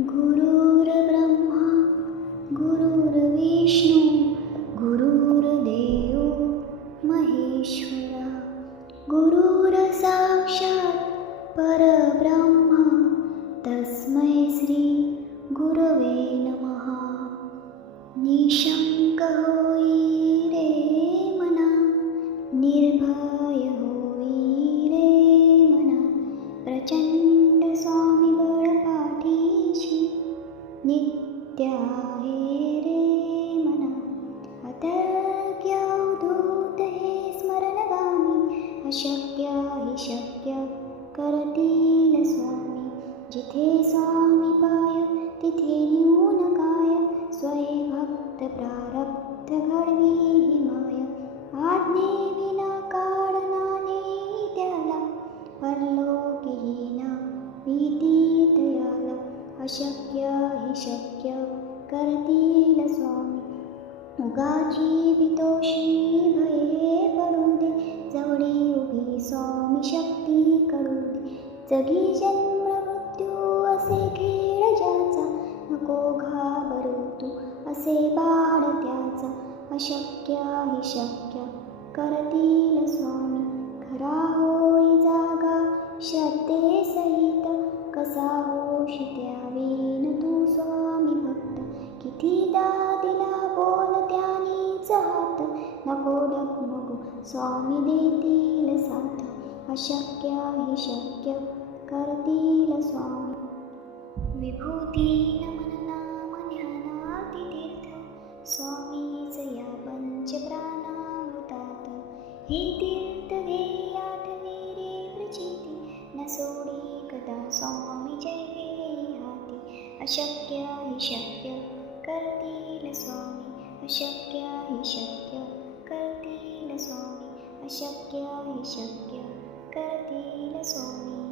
गुरुर्ब्रह्मा गुरुर्विष्णू गुरुर्देव महेश्वरा। गुरुर्साक्षात् परब्रह्मा तस्मै श्री गुरवे नमः। निशंक होई रे मना निर्भय अशक्य हि शक्य करतील स्वामी. जिथे स्वामी पाय तिथे न्यून काय. स्वये भक्त प्रारब्ध घडवी ही माय. आज्ञे विना काढणाने त्याला. परलोकीहीना भीती तयाला अशक्य हि शक्य करतील स्वामी. उगाची वितोषी शक्ती करून. दे जगी जन्म मृत्यू असे खेळ ज्याचा नको घाबरू तू असे बाळ त्याचा. अशक्य हि शक्य. करतील स्वामी. खरा होई जागा. श्रद्धे सहित. कसा होशी त्यावेन तू स्वामी भक्त? कितीदा दिला बोल त्यानेच हात नको डगमगू. स्वामी देतील अशक्य हि शक्य करतील स्वामी. विभूती नमन नाम तीर्थ स्वामीच या पंच प्राणावतात हे तीर्थ घे आठवे रे प्रचिती न सोडी कदा स्वामी जय हाती. अशक्य हि शक्य करतील स्वामी अशक्य हि शक्य करतील स्वामी अशक्य हि शक्य करतील स्वामी